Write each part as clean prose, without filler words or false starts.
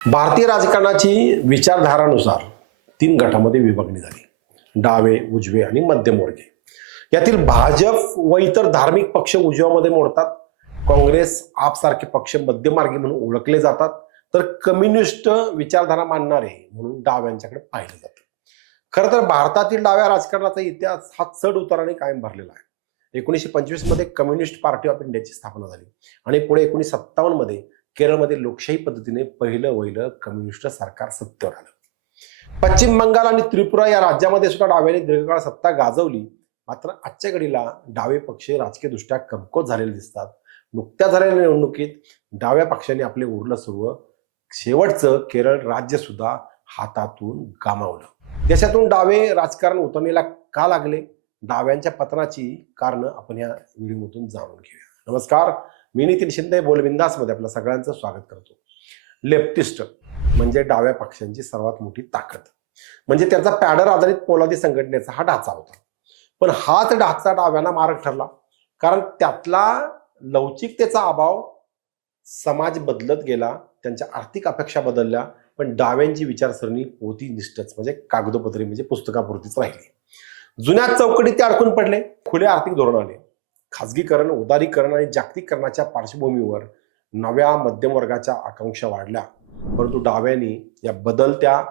भारतीय राजकारणाची विचारधारानुसार 3 गटामध्ये विभागणी झाली. डावे, उजवे आणि मध्यमवर्गीय. यातील भाजप व इतर धार्मिक पक्ष उजव्यामध्ये मोडतात. काँग्रेस, आप सारखे पक्ष मध्यमार्गी म्हणून ओळखले जातात. तर कम्युनिस्ट विचारधारा मानणारे म्हणून डाव्यांच्याकडे पाहिले जाते. खरं तर भारतातील डाव्या राजकारणाचा इतिहास हा चढ उताराने कायम भरलेला आहे. 1925 मध्ये कम्युनिस्ट पार्टी ऑफ इंडियाची स्थापना झाली आणि पुढे 1957 मध्ये केरळमध्ये लोकशाही पद्धतीने पहिलं कम्युनिस्ट सरकार सत्तेवर आलं. पश्चिम बंगाल आणि त्रिपुरा या राज्यामध्ये सुद्धा डाव्याने दीर्घकाळ सत्ता गाजवली. मात्र आजच्या घडीला डावे पक्ष राजकीय दृष्ट्या कमकुवत झालेले दिसतात. नुकत्याच झालेल्या निवडणुकीत डाव्या पक्षाने आपले उरलं सर्व शेवटचं केरळ राज्य सुद्धा हातातून गमावलं. देशातून डावे राजकारण उतरणीला का लागले? डाव्यांच्या पतनाची कारण आपण या व्हिडिओमधून जाणून घेऊया. नमस्कार, मी नितीन शिंदे बोलबिंदास मध्ये आपल्या सगळ्यांचं स्वागत करतो. लेफ्टिस्ट म्हणजे डाव्या पक्षांची सर्वात मोठी ताकद, म्हणजे त्याचा पॅडर आधारित पोलादी संघटनेचा हा ढाचा होता. पण हाच ढाचा डाव्यांना मारक ठरला, कारण त्यातला लवचिकतेचा अभाव. समाज बदलत गेला, त्यांच्या आर्थिक अपेक्षा बदलल्या, पण डाव्यांची विचारसरणी पोती निष्ठच म्हणजे कागदोपत्री म्हणजे पुस्तकापुरतीच राहिली. जुन्या चौकटीत ते अडकून पडले. खुले आर्थिक धोरण आले. खाजगीकरण, उदारीकरण आणि जागतिकीकरणाच्या पार्श्वभूमीवर नव्या मध्यम वर्गाच्या आकांक्षा वाढल्या. परंतु डाव्यांनी या बदलत्या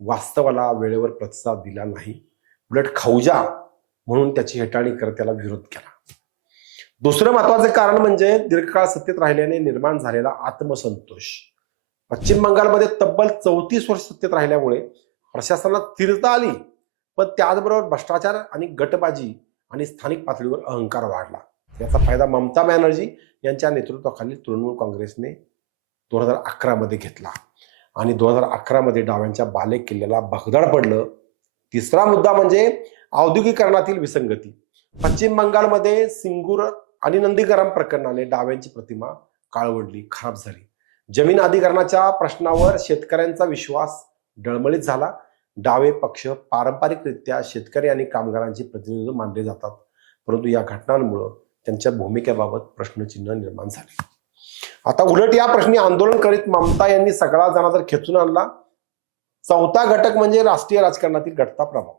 वास्तवाला वेळेवर प्रतिसाद दिला नाही. उलट खौजा म्हणून त्याची हेटाळणी करत त्याला विरोध केला. दुसरं महत्वाचं कारण म्हणजे दीर्घकाळ सत्तेत राहिल्याने निर्माण झालेला आत्मसंतोष. पश्चिम बंगालमध्ये तब्बल 34 वर्ष सत्तेत राहिल्यामुळे प्रशासनात स्थिरता आली, पण त्याचबरोबर भ्रष्टाचार आणि गटबाजी आणि स्थानिक पातळीवर अहंकार वाढला. याचा फायदा ममता बॅनर्जी यांच्या नेतृत्वाखाली तृणमूल काँग्रेसने 2011 मध्ये घेतला आणि 2011 मध्ये डाव्यांच्या बाले किल्ल्याला भगदाड पडलं. तिसरा मुद्दा म्हणजे औद्योगिकरणातील विसंगती. पश्चिम बंगालमध्ये सिंगूर आणि नंदीग्राम प्रकरणाने डाव्यांची प्रतिमा काळवंडली, खराब झाली. जमीन अधिग्रहणाच्या प्रश्नावर शेतकऱ्यांचा विश्वास डळमळीत झाला. डावे पक्ष पारंपरिकरित्या शेतकरी आणि कामगारांचे प्रतिनिधित्व मानले जातात, परंतु या घटनांमुळे त्यांच्या भूमिकेबाबत प्रश्नचिन्ह निर्माण झाले. आता उलट या प्रश्नी आंदोलन करीत ममता यांनी सगळा जनाधार खेचून आणला. चौथा घटक म्हणजे राष्ट्रीय राजकारणातील घटता प्रभाव.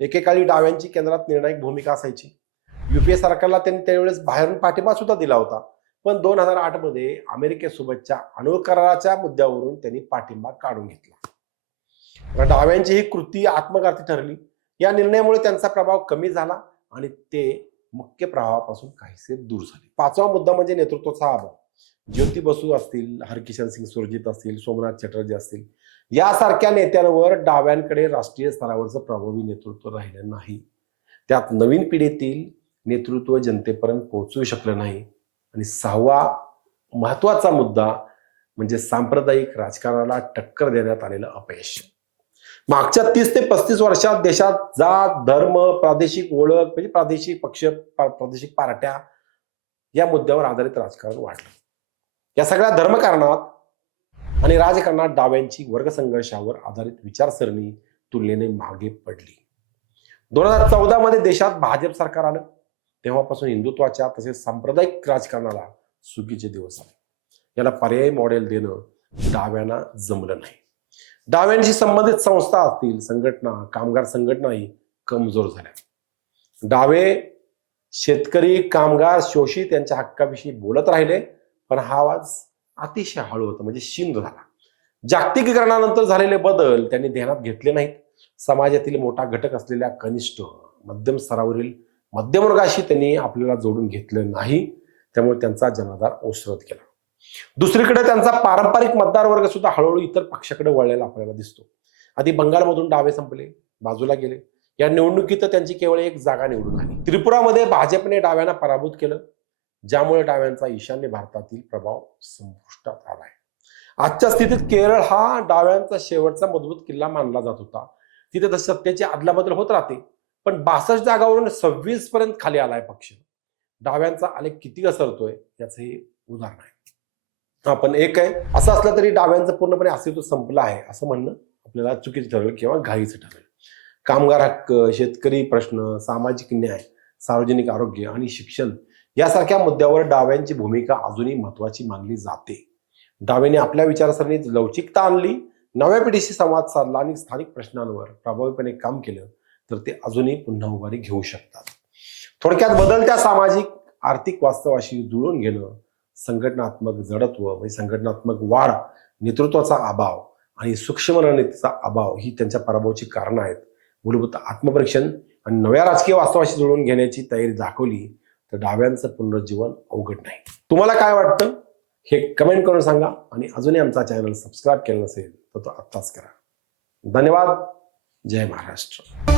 एकेकाळी डाव्यांची केंद्रात निर्णायक भूमिका असायची. युपीए सरकारला त्यांनी त्यावेळेस बाहेरून पाठिंबा सुद्धा दिला होता, पण 2008 मध्ये अमेरिकेसोबतच्या अणु कराराच्या मुद्द्यावरून त्यांनी पाठिंबा काढून घेतला. डाव्यांची ही कृती आत्मघाती ठरली. या निर्णयामुळे त्यांचा प्रभाव कमी झाला आणि ते मुख्य प्रवाहापासून काहीसे दूर झाले. पाचवा मुद्दा म्हणजे नेतृत्वाचा अभाव. ज्योती बसू असतील, हरकिशन सिंग सुरजीत असतील, सोमनाथ चॅटर्जी असतील, यासारख्या नेत्यांवर डाव्यांकडे राष्ट्रीय स्तरावरचं प्रभावी नेतृत्व राहिलं नाही. त्यात नवीन पिढीतील नेतृत्व जनतेपर्यंत पोहोचू शकलं नाही. आणि 6वा महत्वाचा मुद्दा म्हणजे सांप्रदायिक राजकारणाला टक्कर देण्यात आलेलं अपयश. मागच्या 30 ते 35 वर्षात देशात जात, धर्म, प्रादेशिक ओळख म्हणजे प्रादेशिक पक्ष, प्रादेशिक पार्ट्या या मुद्द्यावर आधारित राजकारण वाढलं. या सगळ्या धर्मकारणात आणि राजकारणात डाव्यांची वर्गसंघर्षावर आधारित विचारसरणी तुलनेने मागे पडली. 2014 मध्ये देशात भाजप सरकार आलं. तेव्हापासून हिंदुत्वाच्या तसेच सांप्रदायिक राजकारणाला सुगीचे दिवस आले. याला पर्यायी मॉडेल देणं डाव्यांना जमलं नाही. डाव्यांशी संबंधित संस्था असतील, संघटना, कामगार संघटनाही कमजोर झाल्या. डावे शेतकरी, कामगार, शोषित यांच्या हक्काविषयी बोलत राहिले, पण हा आवाज अतिशय हळू होता, म्हणजे शिंद झाला. जागतिकीकरणानंतर झालेले बदल त्यांनी ध्यानात घेतले नाहीत. समाजातील मोठा घटक असलेल्या कनिष्ठ मध्यम स्तरावरील मध्यमवर्गाशी त्यांनी आपल्याला जोडून घेतलं नाही. त्यामुळे त्यांचा जनाधार ओसरत गेला. दुसरीकडे त्यांचा पारंपरिक मतदार वर्ग सुद्धा हळूहळू इतर पक्षाकडे वळलेला आपल्याला दिसतो. आधी बंगालमधून डावे संपले, बाजूला गेले. या निवडणुकीत त्यांची केवळ 1 जागा निवडून आली. त्रिपुरामध्ये भाजपने डाव्यांना पराभूत केलं, ज्यामुळे डाव्यांचा ईशान्य भारतातील प्रभाव संपुष्टात आलाय. आजच्या स्थितीत केरळ हा डाव्यांचा शेवटचा मजबूत किल्ला मानला जात होता. तिथे तशी सत्तेची अदलाबदल होत राहते, पण 62 जागावरून 26 पर्यंत खाली आलाय पक्ष. डाव्यांचा आलेख किती घसरतोय याचं हे उदाहरण आहे. आपण एक आहे असं असलं तरी डाव्यांचं पूर्णपणे अस्तित्व संपलं आहे असं म्हणणं आपल्याला चुकीचं ठरेल किंवा घाईचं ठरेल. कामगार हक्क, शेतकरी प्रश्न, सामाजिक न्याय, सार्वजनिक आरोग्य आणि शिक्षण यासारख्या मुद्द्यावर डाव्यांची भूमिका अजूनही महत्वाची मानली जाते. डावेने आपल्या विचारसरणीत लवचिकता आणली, नव्या पिढीशी संवाद साधला आणि स्थानिक प्रश्नांवर प्रभावीपणे काम केलं तर ते अजूनही पुन्हा उभारी घेऊ शकतात. थोडक्यात बदलत्या सामाजिक आर्थिक वास्तवाशी जुळून घेणं, संघटनात्मक जडत्व म्हणजे संघटनात्मक वाढ, नेतृत्वाचा अभाव आणि सूक्ष्म रणनीतीचा अभाव ही त्यांच्या पराभवाची कारणं आहेत. मूलभूत आत्मपरीक्षण आणि नव्या राजकीय वास्तवाशी जुळवून घेण्याची तयारी दाखवली तर डाव्यांचं पुनरुज्जीवन अवघड नाही. तुम्हाला काय वाटतं हे कमेंट करून सांगा आणि अजूनही आमचा चॅनल सबस्क्राईब केला नसेल तर तो आत्ताच करा. धन्यवाद. जय महाराष्ट्र.